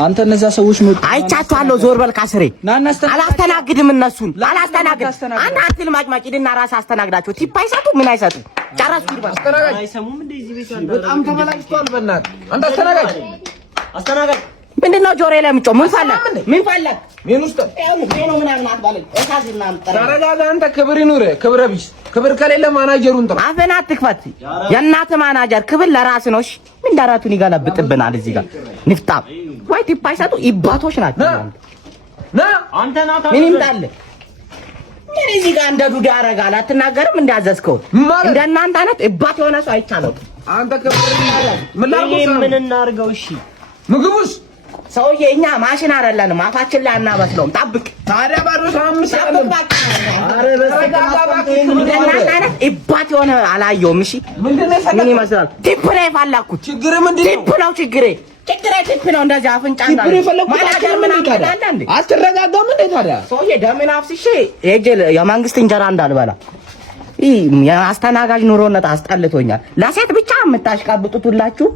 አንተ እነዛ ሰዎች መጡ አይቻችኋለሁ። ዞር በል ካስሬ አላስተናግድም። እነሱን አላስተናግድም። አንተ አትል ማጭማጭ ድና ራስ አስተናግዳቸው። ቲፕ አይሰጡ ምን አይሰጡ ጨረስኩ። ይባል አስተናጋጅ አይሰሙም። እንደዚህ ቤት ያለው በጣም ተበላሽቷል። በእናትህ አንተ አስተናጋጅ ምንድነው ጆሮ ላይ የምጮህ? ምን ፈለክ? ምን ውስጥ ነው ምናምን አትባለኝ። እሳዝና ተረጋጋ። አንተ ክብር ይኑር። ክብረ ቢስ ክብር ከሌለ ማናጀሩን ጥራ። አፈና አትክፈት። የእናትህ ማናጀር ክብር ለራስ ነው። እሺ ምን ዳራቱን ይገለብጥብናል እዚህ ጋር ንፍጣም ወይ ቲፕ አይሰጡ ይባቶች ናቸው። አንተ ናታ ምን ይምጣል? ምን እዚህ ጋር እንደ ዱዳ ያረጋል። አትናገርም? እንዳዘዝከው እንደናንተ አይነት እባት የሆነ ሰው አይቻለው። አንተ ክብር ምን እናርገው? እሺ ምግቡስ ሰውዬ እኛ ማሽን አይደለንም። አፋችን ላይ አናበስለውም። ጠብቅ ታዲያ ባዶ ሳምንት አረ በስተቀር እባት የሆነ አላየውም። እሺ ምን ይመስላል? ቲፕ ነው የፈለኩት። ችግር ምንድን ነው? ቲፕ ነው ችግሬ ነው። እንደዚህ አፍንጫ እንዳለ ማናጀር ምን አቀዳለ እንዴ? አትረጋጋም እንዴ ታዲያ? ሰውዬ ደምን አፍስሼ የመንግስት እንጀራ እንዳልበላ የአስተናጋጅ ኑሮነት አስጠልቶኛል። ለሴት ብቻ የምታሽቃብጡት ሁላችሁ